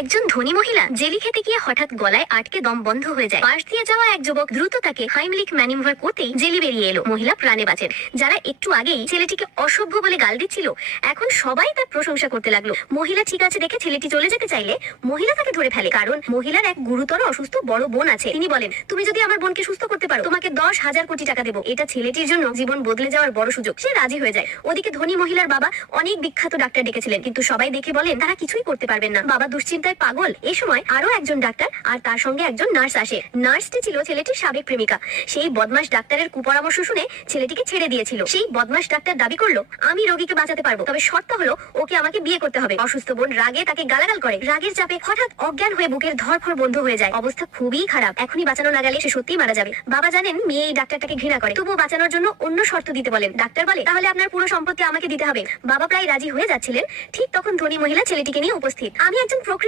একজন ধনী মহিলা জেলি খেতে গিয়ে হঠাৎ গলায় আটকে দম বন্ধ হয়ে যায়। পাশ দিয়ে যাওয়া এক যুবক দ্রুত তাকে হাইমলিক ম্যানিউভার করতেই জেলি বেরিয়ে এলো। মহিলা প্রাণে বাঁচেন। যারা একটু আগেই ছেলেটিকে অসভ্য বলে গাল দিচ্ছিল, এখন সবাই তার প্রশংসা করতে লাগলো। মহিলা ঠিক আছে দেখে ছেলেটি চলে যেতে চাইলে মহিলা তাকে ধরে ফেলে, কারণ মহিলার এক গুরুতর অসুস্থ বড় বোন আছে। তিনি বলেন, তুমি যদি আমার বোনকে সুস্থ করতে পারো তোমাকে 10,000 কোটি টাকা দেবো। এটা ছেলেটির জন্য জীবন বদলে যাওয়ার বড় সুযোগ। সে রাজি হয়ে যায়। ওদিকে ধনী মহিলার বাবা অনেক বিখ্যাত ডাক্তার ডেকেছিলেন, কিন্তু সবাই দেখে বলেন তারা কিছুই করতে পারবেন না। বাবা দুশ্চিন্তায় পাগল। এই সময় আরো একজন ডাক্তার আর তার সঙ্গে একজন নার্স আসে। নার্সটি ছিল ছেলেটির সাবেক প্রেমিকা। সেই বদমাশ ডাক্তারের কুপরামর্শ শুনে ছেলেটিকে ছেড়ে দিয়েছিল। সেই বদমাশ ডাক্তার দাবি করলো, আমি রোগীকে বাঁচাতে পারবো, তবে শর্ত হলো ওকে আমাকে বিয়ে করতে হবে। অসুস্থ বোন রাগে তাকে গালাগাল করে। রাগের চাপে হঠাৎ অজ্ঞান হয়ে বুকের ধড়ফড় বন্ধ হয়ে যায়। অবস্থা খুবই খারাপ। এখনই বাঁচানো না গেলে সে সত্যিই মারা যাবে। বাবা জানেন মেয়ে এই ডাক্তারটাকে ঘৃণা করে, তবুও বাঁচানোর জন্য অন্য শর্ত দিতে বলেন। ডাক্তার বলে, তাহলে আপনার পুরো সম্পত্তি আমাকে দিতে হবে। বাবা প্রায় রাজি হয়ে যাচ্ছিলেন, ঠিক তখন ধনী মহিলা ছেলেটিকে নিয়ে উপস্থিত। আমি একজন প্রকৃত